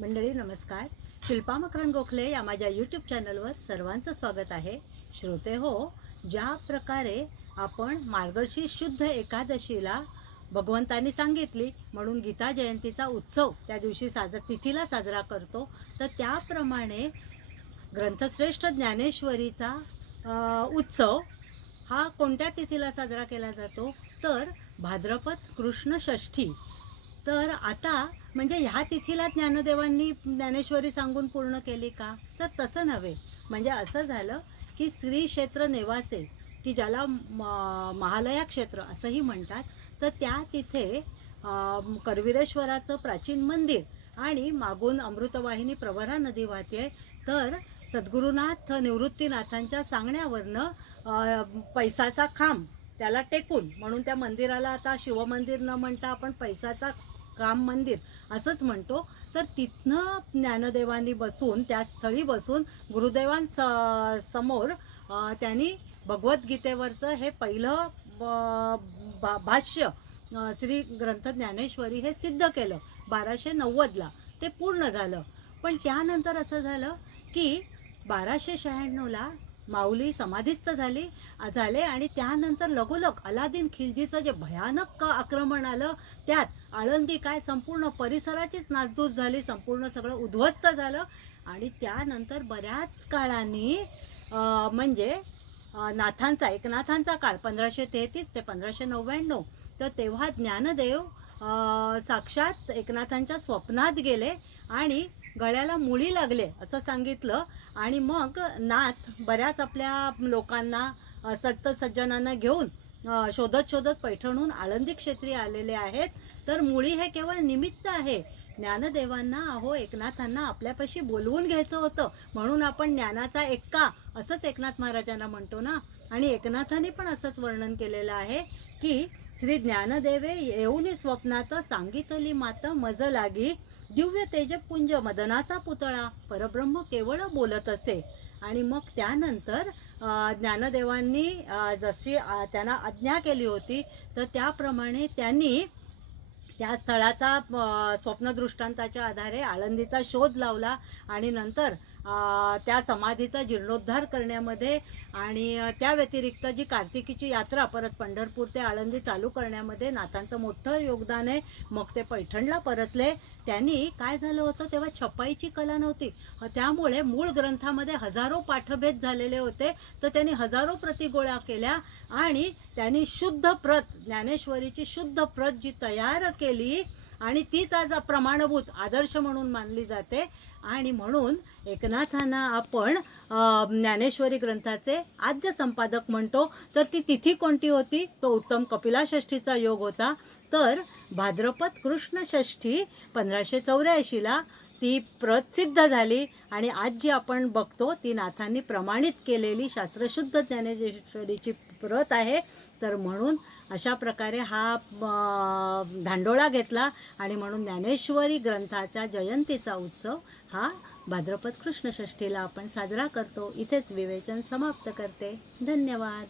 मंडळी नमस्कार. शिल्पा मकरंद गोखले या माझ्या यूट्यूब चॅनलवर सर्वांचं स्वागत आहे. श्रोते हो ज्या प्रकारे आपण मार्गशीर्ष शुद्ध एकादशीला भगवंतांनी सांगितली म्हणून गीता जयंतीचा उत्सव त्या दिवशी साजरा तिथीला साजरा करतो तर त्याप्रमाणे ग्रंथश्रेष्ठ ज्ञानेश्वरीचा उत्सव हा कोणत्या तिथीला साजरा केला जातो? तर भाद्रपद कृष्ण षष्ठी. तर आता म्हणजे ह्या तिथीला ज्ञानदेवांनी ज्ञानेश्वरी सांगून पूर्ण केली का? तर तसं नव्हे. म्हणजे असं झालं की श्री क्षेत्र नेवासे की ज्याला म- महालया क्षेत्र असंही म्हणतात तर त्या तिथे करवीरेश्वराचं प्राचीन मंदिर आणि मागून अमृतवाहिनी प्रवरा नदी वाहते तर सद्गुरुनाथ निवृत्तीनाथांच्या सांगण्यावरनं पैसाचा खांब त्याला टेकून म्हणून त्या मंदिराला आता शिवमंदिर न म्हणता आपण पैसाचा काम मंदिर असंच म्हणतो. तर तिथनं ज्ञानदेवांनी बसून त्या स्थळी बसून गुरुदेवां स- समोर त्यांनी भगवद्गीतेवरचं हे पहिलं अं, भा- भाष्य श्री ग्रंथ ज्ञानेश्वरी हे सिद्ध केलं. बाराशे नव्वदला ते पूर्ण झालं. पण त्यानंतर असं झालं की बाराशे शहाण्णवला माऊली समाधीस्थ झाली झाले आणि त्यानंतर लगोलग अलादीन खिलजीचं जे भयानक आक्रमण आलं त्यात आळंदी काय संपूर्ण परिसराचीच नासधूस झाली संपूर्ण सगळं उद्ध्वस्त झालं आणि त्यानंतर बऱ्याच काळाने अं, म्हणजे नाथांचा एकनाथांचा काळ पंधराशे तेहतीस ते पंधराशे नव्याण्णव. तर तेव्हा ज्ञानदेव साक्षात एकनाथांच्या स्वप्नात गेले आणि गळ्याला मुळी लागले असं सांगितलं आणि मग नाथ बऱ्याच आपल्या लोकांना सत्त सज्जनांना घेऊन शोधत शोधत पैठणहून आळंदी क्षेत्री आलेले आहेत. तर मुळी हे केवळ निमित्त आहे. ज्ञानदेवांना अहो एकनाथांना आपल्यापाशी बोलवून घ्यायचं होतं. म्हणून आपण ज्ञानाचा एक्का असंच एकनाथ महाराजांना म्हणतो ना? आणि एकनाथांनी पण असंच वर्णन केलेलं आहे की श्री ज्ञानदेवे येऊन स्वप्नात सांगितली मात मज लागी. दिव्य तेजपुंज मदनाचा पुतळा. परब्रह्म केवळ बोलत असे. आणि मग त्यानंतर ज्ञानदेवांनी जशी त्यांना आज्ञा केली होती तर त्याप्रमाणे त्यांनी त्या स्थळाचा स्वप्नदृष्टांताच्या आधारे आळंदीचा शोध लावला. आणि नंतर त्या समाधीचा जीर्णोद्धार करण्यामध्ये आणि त्या व्यतिरिक्त जी कार्तिकीची यात्रा परत पंढरपूर ते आळंदी चालू करण्यामध्ये नाथांचं मोठं योगदान आहे. मग ते पैठणला परतले. त्यांनी काय झालं होतं? तेव्हा छपाईची कला नव्हती. त्यामुळे मूळ ग्रंथामध्ये हजारो पाठभेद झालेले होते. तर त्यांनी हजारो प्रती गोळा केल्या आणि त्यांनी शुद्ध प्रत ज्ञानेश्वरीची शुद्ध प्रत जी तयार केली आणि तीच आज प्रमाणभूत आदर्श म्हणून मानली जाते. आणि म्हणून एकनाथांना आपण ज्ञानेश्वरी ग्रंथाचे आद्य संपादक म्हणतो. तर ती तिथी कोणती होती? तो उत्तम कपिलाषष्ठीचा योग होता. तर भाद्रपद कृष्ण षष्ठी पंधराशे चौऱ्याऐंशीला ती प्रत सिद्ध झाली. आणि आज जी आपण बघतो ती नाथांनी प्रमाणित केलेली शास्त्रशुद्ध ज्ञानेश्वरीची प्रत आहे. तर म्हणून अशा प्रकारे हा धांडोळा घेतला आणि म्हणून ज्ञानेश्वरी ग्रंथाच्या जयंतीचा उत्सव हा भाद्रपद कृष्ण षष्ठीला आपण साजरा करतो. इथेच विवेचन समाप्त करते. धन्यवाद.